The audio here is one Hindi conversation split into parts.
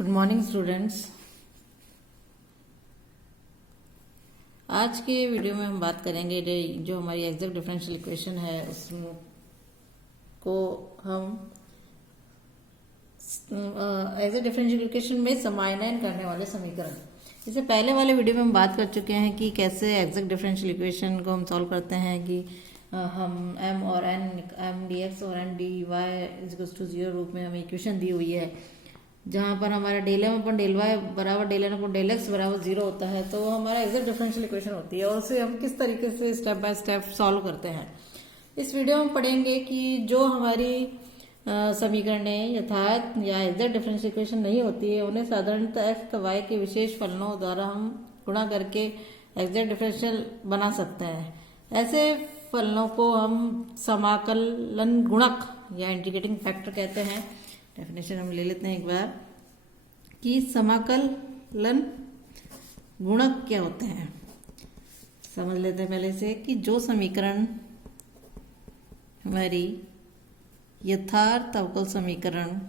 Good morning students. आज के वीडियो में हम बात करेंगे जो हमारी एग्जैक्ट डिफरेंशियल इक्वेशन है उसको हम एग्जैक्ट डिफरेंशियल इक्वेशन में समानयन करने वाले समीकरण। इससे पहले वाले वीडियो में हम बात कर चुके हैं कि कैसे एग्जैक्ट डिफरेंशियल इक्वेशन को हम सॉल्व करते हैं कि हम m और n m dx और n dy इक्वल्स टू 0 रूप में हमें इक्वेशन दी हुई है, जहाँ पर हमारा del m upon del y बराबर del n upon del x बराबर 0 होता है। तो वो हमारा एग्जैक्ट डिफरेंशियल इक्वेशन होती है और उसे हम किस तरीके से स्टेप बाय स्टेप सॉल्व करते हैं। इस वीडियो में पढ़ेंगे कि जो हमारी समीकरणें यथार्थ या एग्जैक्ट डिफरेंशियल इक्वेशन नहीं होती है उन्हें साधारणतः एक्स वाई के विशेष फलनों द्वारा हम गुणा करके एग्जैक्ट डिफरेंशियल बना सकते हैं। ऐसे फलनों को हम समाकलन गुणक या इंटीग्रेटिंग फैक्टर कहते हैं। डेफिनेशन हम ले लेते हैं एक बार कि समाकलन गुणक क्या होते हैं। समझ लेते हैं पहले से कि जो समीकरण हमारी यथार्थ अवकल समीकरण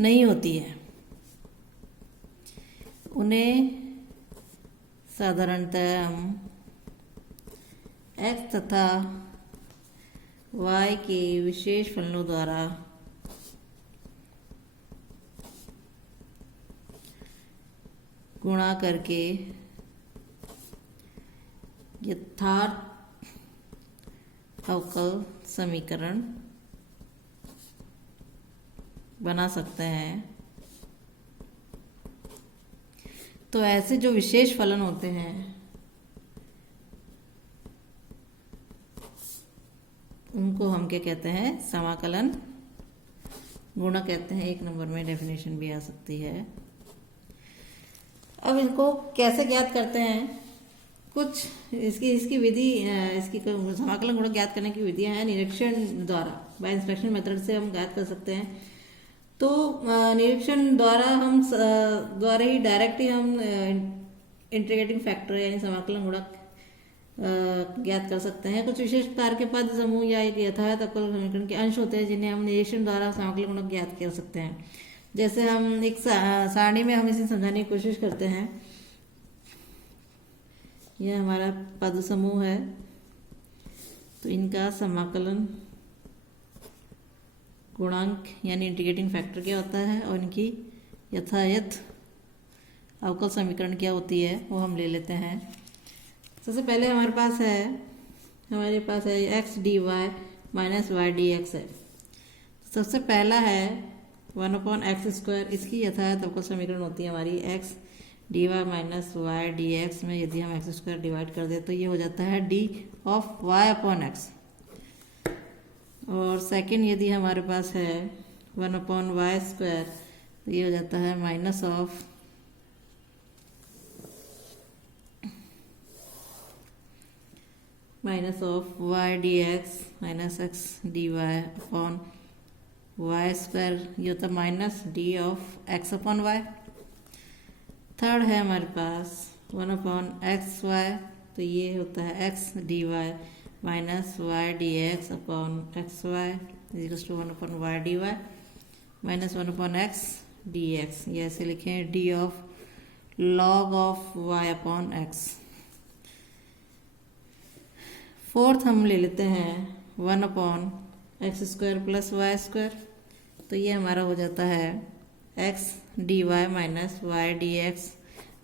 नहीं होती है उन्हें साधारणतः हम x तथा y के विशेष फलनों द्वारा गुणा करके यथार्थ अवकल समीकरण बना सकते हैं। तो ऐसे जो विशेष फलन होते हैं उनको हम क्या कहते हैं, समाकलन गुणक कहते हैं। एक नंबर में डेफिनेशन भी आ सकती है। अब इनको कैसे ज्ञात करते हैं, कुछ इसकी विधि, इसकी समाकलन गुणक ज्ञात करने की विधियां हैं। निरीक्षण द्वारा बाय इंस्पेक्शन मेथड से हम ज्ञात कर सकते हैं। तो निरीक्षण द्वारा हम द्वारा ही डायरेक्टली हम इंटीग्रेटिंग फैक्टर यानी समाकलन गुणक ज्ञात कर सकते हैं। कुछ विशेष प्रकार के पद समूह या एक यथार्थ अवकल समीकरण के अंश होते हैं जिन्हें हम निरीक्षण द्वारा समाकलन गुणक ज्ञात कर सकते हैं। जैसे हम एक सारणी में हम इसे समझाने की कोशिश करते हैं। यह हमारा पद समूह है, तो इनका समाकलन गुणांक यानी इंटीग्रेटिंग फैक्टर क्या होता है और इनकी यथायथ अवकल समीकरण क्या होती है वो हम ले लेते हैं। सबसे पहले हमारे पास है x D Y minus Y D x है। सबसे पहला है 1/x²। इसकी यथार्थ अवकल समीकरण होती है हमारी x D Y minus Y D x में यदि हम x² डिवाइड कर दे तो ये हो जाता है d ऑफ y/x। और सेकंड यदि हमारे पास है 1/y² तो ये हो जाता है minus of y dx minus x dy upon y², ये होता है minus d of x/y। Third है हमारे पास 1/xy, तो ये होता है x dy minus y dx upon xy equals to 1/y dy minus 1/x dx। ये ऐसे लिखें d of log of y upon x। Fourth हम ले लेते हैं 1/x² प्लस y², तो ये हमारा हो जाता है x dy minus y dx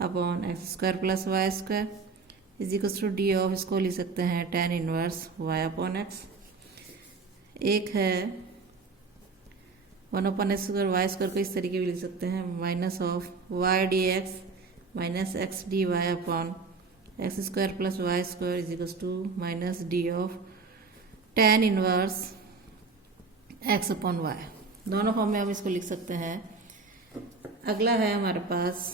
upon x² plus y² is equals to d of, इसको लिख सकते हैं tan inverse y upon x। एक है 1/x² y² को इस तरीके भी लिख सकते हैं minus of y dx minus x dy upon x² plus y² is equals to minus d of tan inverse x upon y। दोनों फॉर्म में हम इसको लिख सकते हैं। अगला है हमारे पास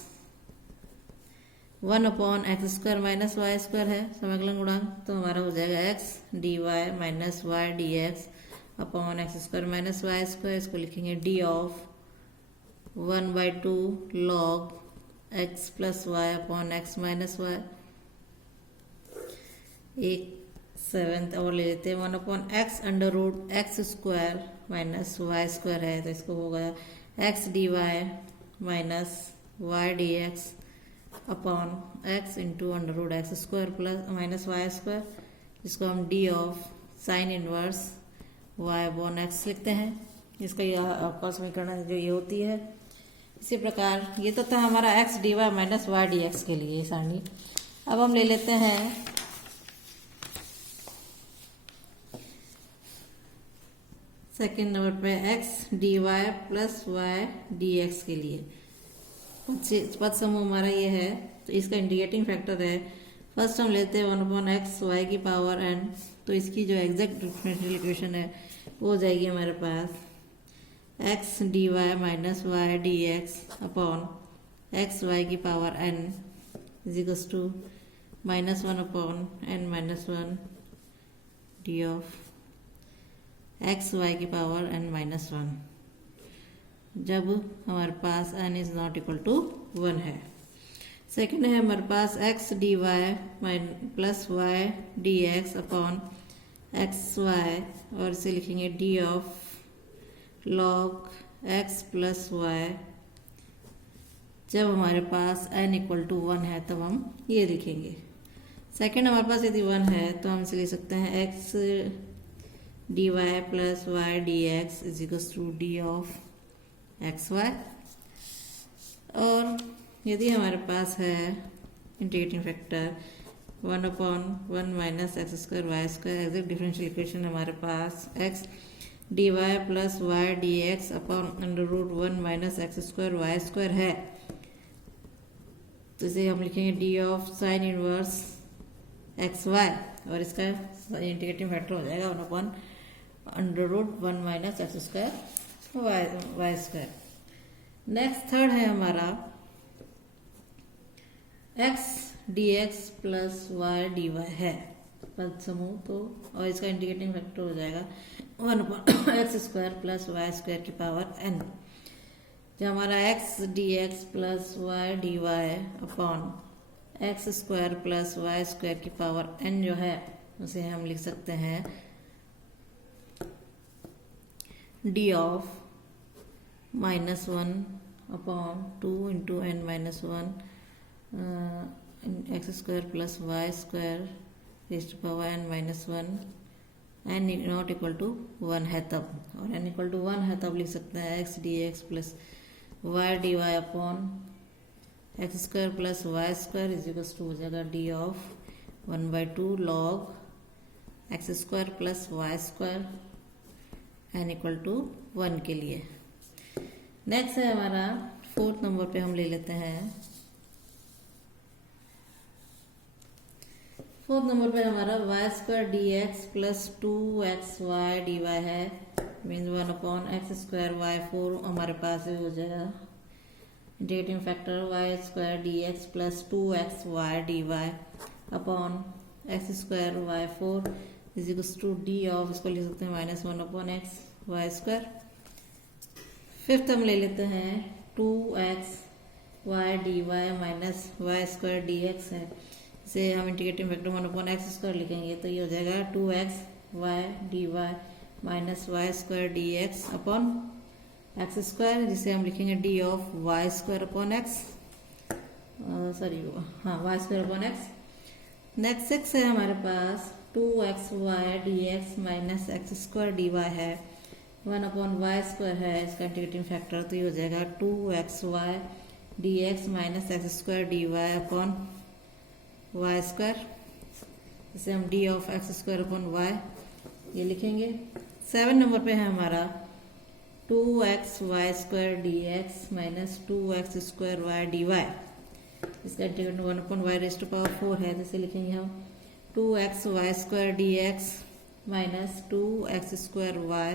1/x² माइनस y² है समाकलन गुणांक, तो हमारा हो जाएगा x dy minus y dx upon x² minus y²। इसको लिखेंगे d of 1/2 log x plus y upon x minus y। एक सेवेंथ और ले लेते हैं 1/x under root x² minus y square है, तो इसको होगा x D Y minus Y D x upon x into under root x square plus minus y square, जिसको हम D of sine inverse y upon x लिखते हैं। इसका यह आपका समीकरण जो ये होती है। इसी प्रकार ये तो था हमारा x D Y minus Y D x के लिए सारणी। अब हम ले लेते हैं सेकेंड नंबर पे x D Y plus Y D x के लिए पद समूह हमारा ये है, तो इसका इंटीग्रेटिंग फैक्टर है। फर्स्ट हम लेते हैं 1/x वाई की पावर n, तो इसकी जो एग्जैक्ट डिफरेंशियल इक्वेशन है वो हो जाएगी हमारे पास X D Y minus Y D x upon x Y की power n equals to -1/n-1 D of X Y की पावर n-1, जब हमारे पास n is not equal to 1 है। सेकेंड है हमारे पास X D Y plus Y D x upon x Y, और इसे लिखेंगे D of log X plus Y, जब हमारे पास n इक्वल टू 1 है तब हम ये लिखेंगे। सेकेंड हमारे पास यदि 1 है तो हम इसे लिख सकते हैं x D Y plus Y D x is equals to D of X Y, और यदि हमारे पास है integrating factor 1/1 minus x square Y square, exact differential equation हमारे पास X D Y plus Y D x upon under root 1 minus x square Y square है, तो इसे हम लिखेंगे D of sine inverse X Y, और इसका इंटीग्रेटिंग फैक्टर हो जाएगा 1/√1 minus x square Y square. Next third है हमारा x D x plus Y D y है पद समूह, तो और इसका इंटीग्रेटिंग फैक्टर हो जाएगा 1/x square plus y square की पावर n, जो हमारा x D x plus Y D Y upon x square plus y square की पावर n जो है उसे हम लिख सकते हैं d of -1/2 into n-1 x square plus y square raised to power n-1, n not equal to 1 है तब, और n इक्वल टू 1 है तब लिख सकते हैं x D x plus Y D Y upon x square plus y square is equals to हो जाएगा d of 1/2 log x square plus y square n equal to 1 के लिए। नेक्स्ट है हमारा फोर्थ नंबर पे हम ले लेते हैं, फोर्थ नंबर पे हमारा y square D x plus 2x Y D y है, मीन्स 1/x स्क्वायर वाई 4 हमारे पास हो जाएगा integrating factor y square D x plus 2x Y D Y upon x square y 4 is equals to D of, इसको लिख सकते हैं -1/x वाई स्क्वायर। फिफ्थ हम ले लेते हैं 2x Y D Y minus y square D x है, इसे हम इंटीग्रेटिंग फैक्टर 1/x स्क्वायर लिखेंगे, तो ये हो जाएगा 2x Y D Y minus y square D x upon x square, जिसे हम लिखेंगे D of y square upon x, y square upon x. Next 6 है हमारे पास 2x Y D x minus x square D y है, 1/y स्क्वायर है इसका इंटीग्रेटिंग फैक्टर, तो ये हो जाएगा 2x Y D x minus x square D Y upon Y square, इसे हम D of x square upon Y ये लिखेंगे। 7 नंबर पे है हमारा 2x Y square D x minus 2x square Y D Y, इसका integrate 1/y raised to power 4 है, तो इसे लिखेंगे हम 2x Y square D x minus 2x square Y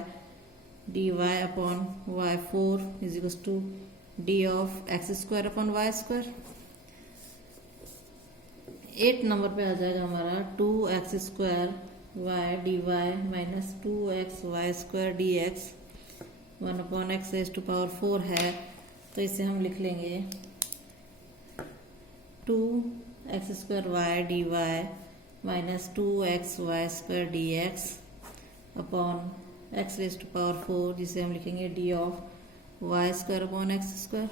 D Y upon Y 4 is equals to D of x square upon Y square. 8 number पे आ जाएगा हमारा 2x square Y D Y minus 2x Y square D x 1/x raised to power 4 है, तो इसे हम लिख लेंगे 2x square Y D Y minus 2x Y square D x upon x raise to power 4, जिसे हम लिखेंगे D of y square upon x square.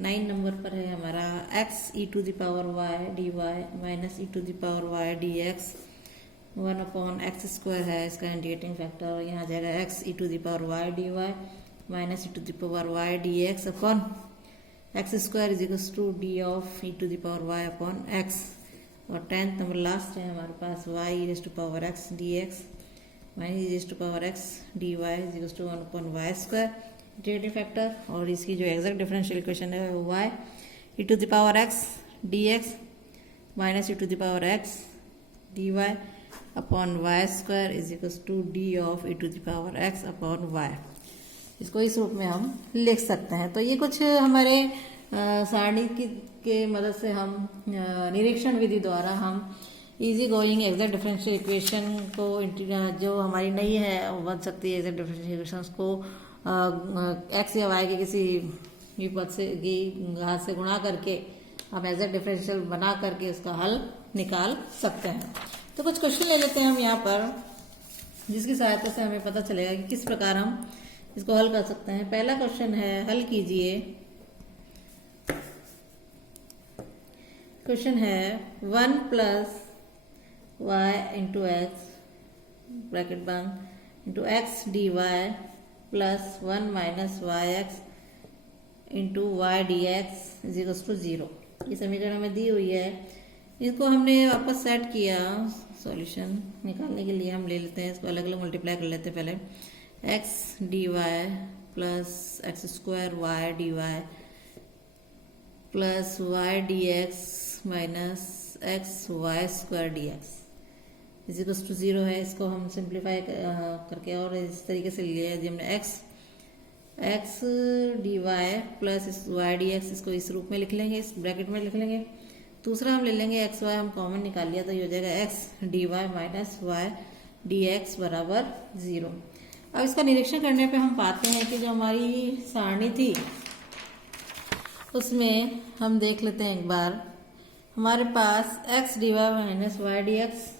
9 number पर है हमारा x E to the power Y D Y minus E to the power Y D X 1 upon x square है इसका इंटीग्रेटिंग फैक्टर, और यहाँ आ जाएगा X E to the power Y D Y minus E to the power Y D x upon x square is equals to D of E to the power Y upon X. और 10th नंबर लास्ट है हमारे पास Y raise to power x D x minus raise to power x D y is equals to 1 upon Y square integrating factor, और इसकी जो एग्जैक्ट डिफरेंशियल इक्वेशन है वो y e to the power x D x minus E to the power x D Y upon Y square is equals to D of E to the power x upon y. इसको इस रूप में हम लिख सकते हैं। तो ये कुछ हमारे सारणी के मदद से हम निरीक्षण विधि द्वारा हम easy going exact differential equation को जो हमारी नई है वो बन सकती है एग्जैक्ट डिफरेंशियल इक्वेशन को एक्स या वाई के किसी विपद से घात से गुणा करके हम एग्जैक्ट डिफरेंशियल बना करके उसका हल निकाल सकते हैं। तो कुछ क्वेश्चन ले लेते हैं हम यहाँ पर, जिसकी सहायता से हमें पता चलेगा कि किस प्रकार हम इसको हल कर सकते हैं। पहला क्वेश्चन है, हल कीजिए। क्वेश्चन है 1 plus Y into X bracket बंद into X D Y plus 1 minus Y X into Y D x is equals to 0। ये समीकरण हमें दी हुई है, इसको हमने वापस सेट किया। सॉल्यूशन निकालने के लिए हम ले लेते हैं, इसको अलग अलग मल्टीप्लाई कर लेते हैं। पहले x D Y plus x square Y D Y plus Y D x minus x y square D x is equals to 0 है। इसको हम सिंप्लीफाई करके और इस तरीके से लिया है, हमने x D Y plus Y D x, इसको इस रूप में लिख लेंगे, इस ब्रैकेट में लिख लेंगे। दूसरा हम ले लेंगे एक्स वाई, हम कॉमन निकाल लिया तो ये हो जाएगा x D Y minus Y D x बराबर 0। अब इसका निरीक्षण करने पे हम पाते हैं कि जो हमारी सारणी थी उसमें हम देख लेते हैं एक बार, हमारे पास X D Y minus Y D X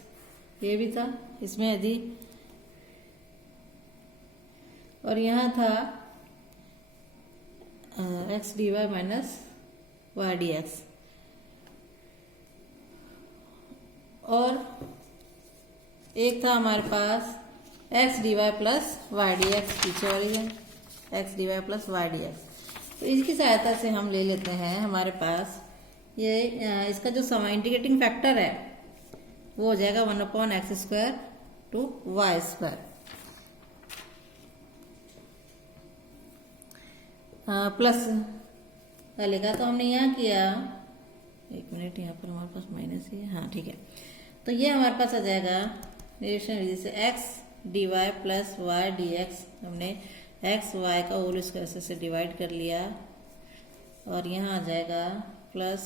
ये भी था इसमें यदि, और यहाँ था X D Y minus Y D X, और एक था हमारे पास X D Y plus Y D X, पीछे वाली है x D Y plus Y D X. तो इसकी सहायता से हम ले लेते हैं, हमारे पास ये इसका जो इंटीग्रेटिंग फैक्टर है वो हो जाएगा 1 upon x square to y square plus पहले का तो हमने यहाँ किया, एक मिनट यहाँ पर हमारे पास माइनस ही है, हाँ ठीक है। तो ये हमारे पास आ जाएगा निरीक्षण विधि से x D Y plus Y D x, हमने एक्स वाई का होल स्क्वायर से डिवाइड कर लिया, और यहाँ आ जाएगा प्लस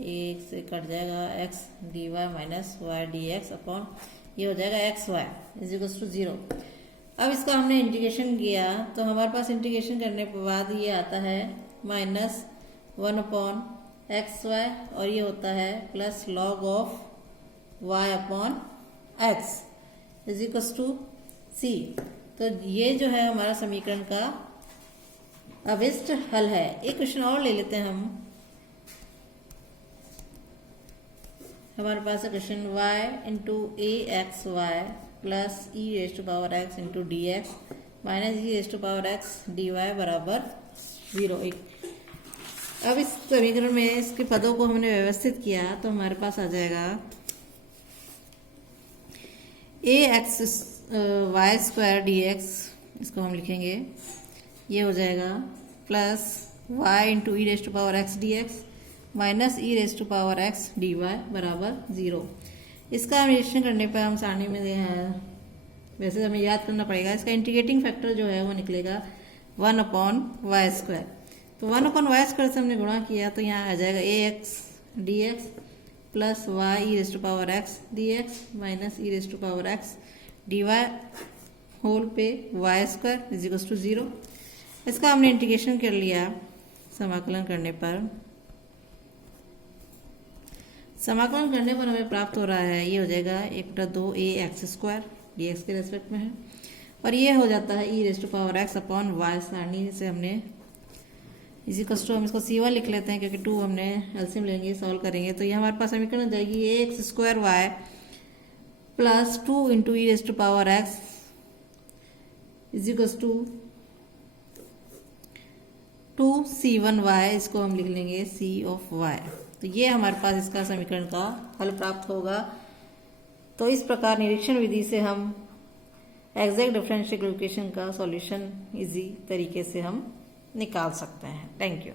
एक से कट जाएगा x D Y minus Y D x upon ये हो जाएगा x y is equals to 0। अब इसका हमने इंटीग्रेशन किया तो हमारे पास इंटीग्रेशन करने के बाद ये आता है माइनस 1 अपॉन एक्स वाई, और ये होता है plus log of Y upon X is equals to C. तो ये जो है हमारा समीकरण का अभिष्ट हल है। एक क्वेश्चन और ले लेते हैं हम, हमारे पास है question y into a x y plus e raise to power x into d x minus e raise to power x D y बराबर 0। अब इस समीकरण में इसके पदों को हमने व्यवस्थित किया तो हमारे पास आ जाएगा a x y square D x, इसको हम लिखेंगे, ये हो जाएगा plus Y into e raise to power x D x minus e raise to power x D y बराबर 0। इसका निरीक्षण करने पर हम सारणी में वैसे हमें याद करना पड़ेगा, इसका इंटीग्रेटिंग फैक्टर जो है वो निकलेगा 1 अपॉन वाई स्क्वायर। तो 1 अपॉन वाई स्क्वायर से हमने गुणा किया तो यहाँ आ जाएगा a x D x plus y e raise to power x D x minus e raise to power x D y whole पे y square is equals to 0। इसका हमने इंटीग्रेशन कर लिया, समाकलन करने पर हमें प्राप्त हो रहा है, ये हो जाएगा 1/2 a x square D x के रेस्पेक्ट में है, और ये हो जाता है e raise to power x upon y सारणी से हमने इसी कस्टो हम इसको C1 लिख लेते हैं क्योंकि 2 हमने एलसीएम लेंगे सॉल्व करेंगे। तो ये हमारे पास समीकरण हो जाएगी x square y plus 2 into e raise to power x equals to 2C1y, इसको हम लिख लेंगे C ऑफ y। तो ये हमारे पास इसका समीकरण का हल प्राप्त होगा। तो इस प्रकार निरीक्षण विधि से हम एग्जैक्ट डिफरेंशियल इक्वेशन का सॉल्यूशन इजी तरीके से हम निकाल सकते हैं। Thank you.